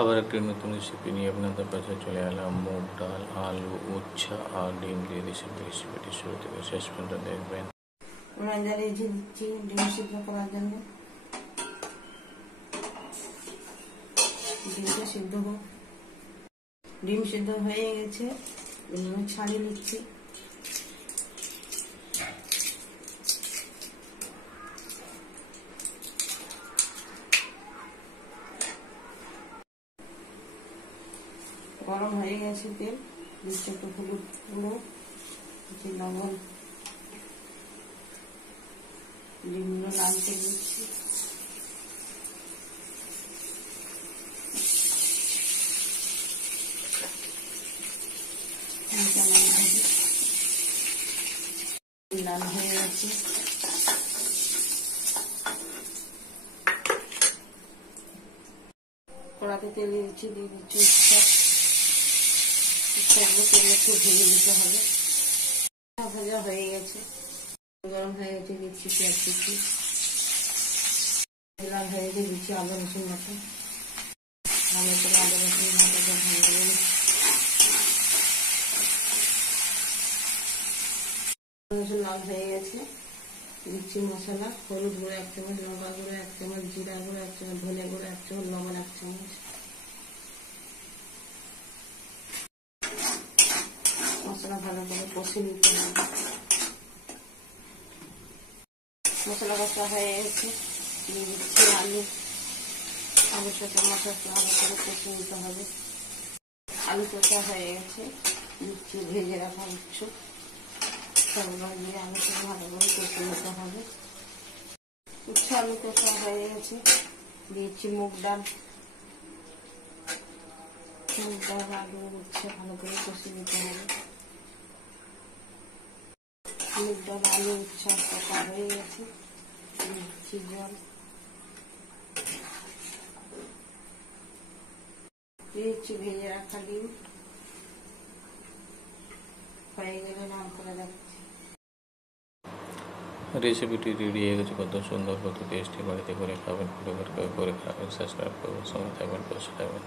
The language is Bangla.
আবার একটি নতুন রেসিপি নিয়ে আপনাদের কাছে চলে এলাম। মুগ ডাল, আলু, উচ্ছে আর ডিম দিয়ে রেসিপিটি শুরু থেকে শেষ পর্যন্ত দেখবেন। দিচ্ছি ডিম সিদ্ধ করার জন্য। ডিমটা সিদ্ধ হোক। ডিম সিদ্ধ হয়ে গেছে, ছাড়িয়ে নিচ্ছি। গরম হয়ে গেছে তেল, দিচ্ছি একটু হলুদ গুঁড়ো, দিচ্ছি লবণ, ডিমগুলো নাড়তে দিচ্ছি। লাল হয়ে গেছে, কড়াতে তেল দিচ্ছি, দিয়ে দিচ্ছি উচ্ছেগুলো তেলে একটু ভেজে দিতে হবে। ভাজা হয়ে গেছে, গরম হয়ে গেছে, দিচ্ছি পেঁয়াজ কুচি, লাল হয়ে গেছে, দিচ্ছি আদা রসুন বাটা। ভালো করে আদা রসুন বাটাটা ভেজে রসুন লাল হয়ে গেছে, দিচ্ছি মশলা। হলুদ গুঁড়ো 1 চামচ, লঙ্কা গুঁড়ো 1 চামচ, জিরা গুঁড়ো 1 চামচ, ধনে গুঁড়ো 1 চামচ, লবণ 1 চামচ। মশলা ভালো করে কষে নিতে হবে। মশলা কষা হয়ে গেছে, দিয়ে দিচ্ছি আলুর সাথে মশলা ভালো করে কষে নিতে হবে। আলু কষা হয়ে গেছে, দিচ্ছি ভেজে রাখা উচ্ছ, সবগুলো দিয়ে আলুকে ভালো করে কষে নিতে হবে। উচ্ছ আলু কষা হয়ে গেছে, দিয়েছি মুগ ডাল, আলু উচ্ছে ভালো করে কষে নিতে হবে। মুগ ডাল আলু উচ্ছে কষা হয়ে গেছে, দিচ্ছি জল, দিচ্ছি ভেজে রাখা ডিম। হয়ে গেলে নাম করে যাচ্ছি। রেসিপিটি রেডি হয়ে গেছে। কত সুন্দর, কত টেস্টি। বাড়িতে করে খাবেন, পরিবার করে খাবেন, সাবস্ক্রাইব করবেন, সঙ্গে থাকবেন, পাশে থাকবেন।